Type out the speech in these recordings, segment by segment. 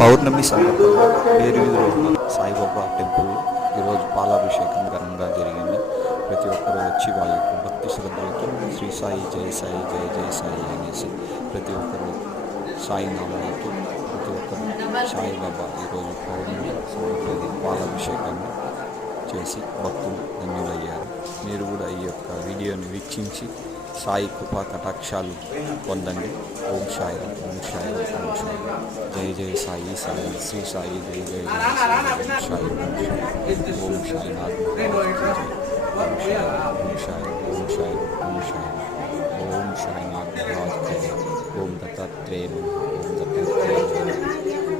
పౌర్ణమి సందర్భంగా పేరువిధిలో ఉన్న సాయిబాబా టెంపుల్ ఈరోజు పాలాభిషేకం ఘనంగా జరిగింది. ప్రతి ఒక్కరూ వచ్చి వాళ్ళ యొక్క భక్తి శ్రద్ధలతో శ్రీ సాయి జయ సాయి జయ జయ సాయి అనేసి ప్రతి ఒక్కరు సాయి నామాలతో ప్రతి ఒక్కరు సాయిబాబా ఈరోజు పౌర్ణమి సందర్భంగా పాలాభిషేకాన్ని చేసి భక్తులు ధన్యులయ్యారు. మీరు కూడా ఈ యొక్క వీడియోని వీక్షించి సాయి కృపా కటాక్షాలు పొందండి. ఓం సాయి ఓం సాయి ఓం సాయి జయ జయ సాయి సాయి శ్రీ సాయి జయ జయ జయ సాయి ఓం సాయి నాథ్ ఓం సాయి ఓం సాయి ఓం సాయి ఓం సాయి నాథ్ ఓం దత్తాత్రేయ ఓం దత్తాత్రేయ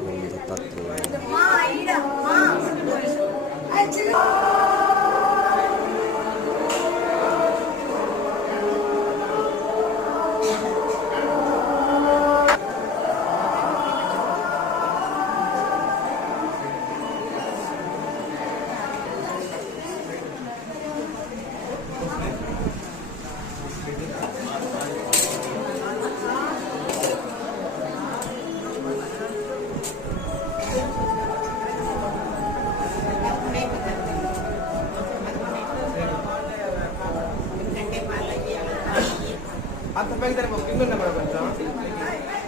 ఓం Dattatreya. Atau pengen dari booking tuh nama berapa?